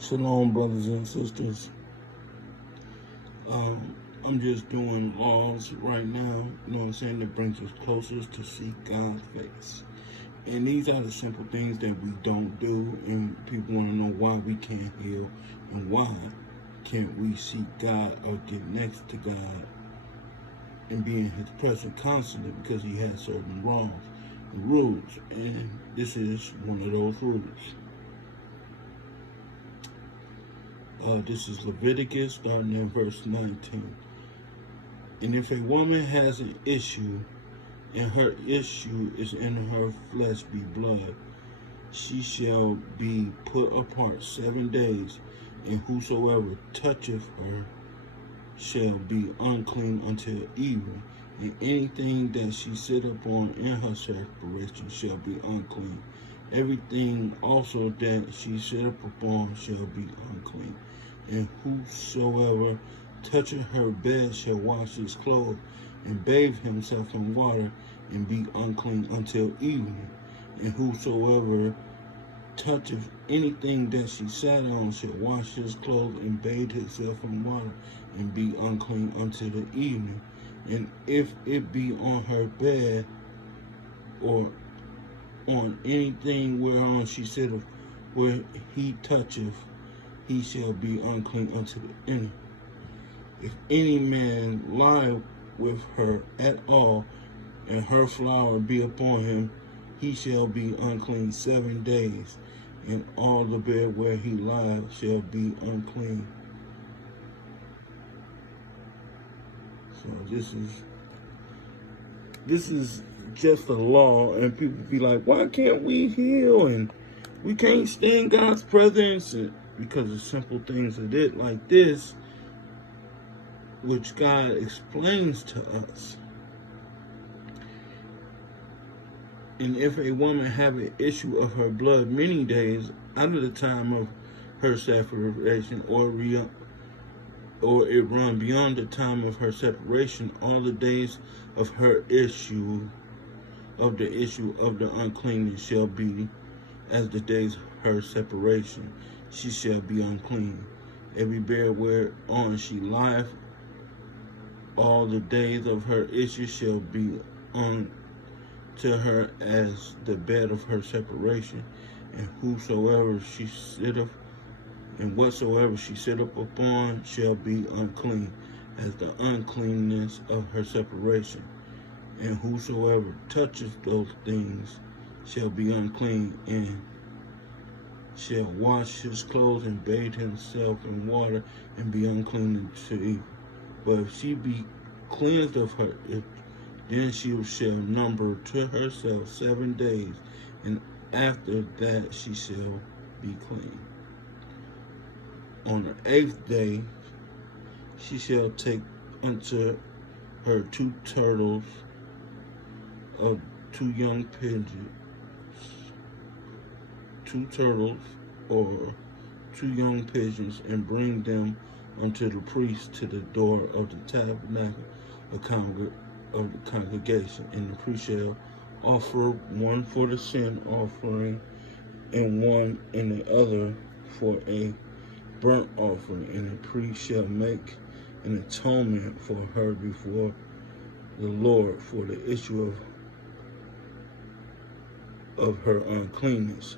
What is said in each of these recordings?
Shalom, brothers and sisters. I'm just doing laws right now, you know what I'm saying, that brings us closer to see God's face. And these are the simple things that we don't do, and people want to know why we can't heal and why can't we seek God or get next to God and be in His presence constantly, because He has certain laws and rules, and this is one of those rules. This is Leviticus, starting in verse 19. And if a woman has an issue, and her issue is in her flesh be blood, she shall be put apart 7 days, and whosoever toucheth her shall be unclean until evening. And anything that she sit upon in her separation shall be unclean. Everything also that she sit up upon shall be unclean. And whosoever toucheth her bed shall wash his clothes and bathe himself in water and be unclean until evening. And whosoever toucheth anything that she sat on shall wash his clothes and bathe himself in water and be unclean until the evening. And if it be on her bed or on anything whereon she sitteth, where he toucheth, he shall be unclean unto the end. If any man lie with her at all, and her flower be upon him, he shall be unclean 7 days, and all the bed where he lieth shall be unclean. So this is just a law, and people be like, why can't we heal and we can't stay in God's presence? And because of simple things that it like this, which God explains to us. And if a woman have an issue of her blood many days out of the time of her separation, or it run beyond the time of her separation, all the days of her issue of the uncleanness shall be as the days of her separation. She shall be unclean. Every bed whereon she lieth, all the days of her issue shall be unto her as the bed of her separation. And whosoever she sitteth, and whatsoever she sitteth upon shall be unclean, as the uncleanness of her separation. And whosoever toucheth those things shall be unclean, and shall wash his clothes and bathe himself in water and be unclean unto evil. But if she be cleansed of her, then she shall number to herself 7 days, and after that she shall be clean. On the 8th day she shall take unto her 2 turtles of 2 young pigeons, 2 turtles or 2 young pigeons, and bring them unto the priest to the door of the tabernacle of the congregation. And the priest shall offer one for the sin offering, and one and the other for a burnt offering. And the priest shall make an atonement for her before the Lord for the issue of her uncleanness.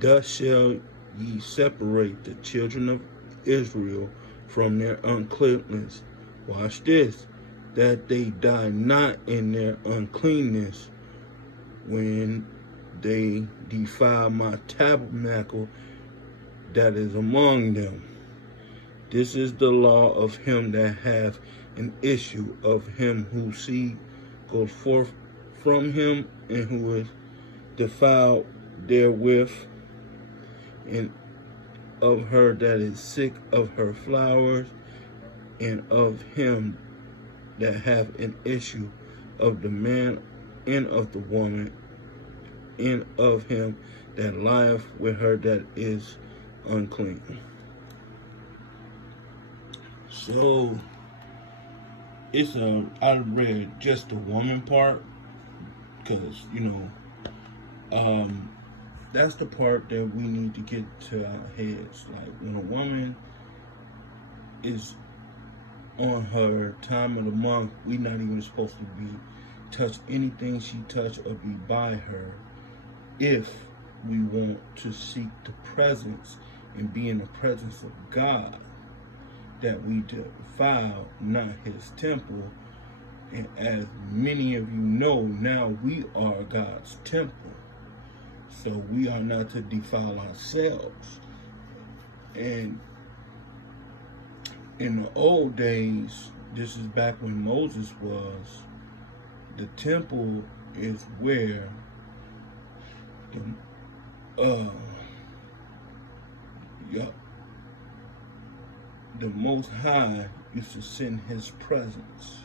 Thus shall ye separate the children of Israel from their uncleanness. Watch this, that they die not in their uncleanness when they defile my tabernacle that is among them. This is the law of him that hath an issue, of him whose seed goes forth from him, and who is defiled therewith, and of her that is sick of her flowers, and of him that hath an issue, of the man and of the woman, and of him that lieth with her that is unclean. So I read just the woman part, because that's the part that we need to get to our heads. Like when a woman is on her time of the month, we're not even supposed to be touch anything she touch or be by her if we want to seek the presence and be in the presence of God, that we defile not his temple. And as many of you know, now we are God's temple. So we are not to defile ourselves. And in the old days, this is back when Moses was, the temple is where the Most High used to send his presence,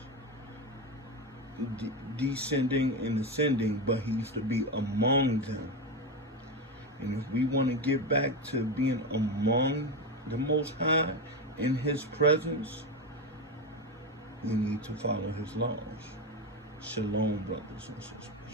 descending and ascending, but he used to be among them. And if we want to get back to being among the Most High in his presence, we need to follow his laws. Shalom, brothers and sisters.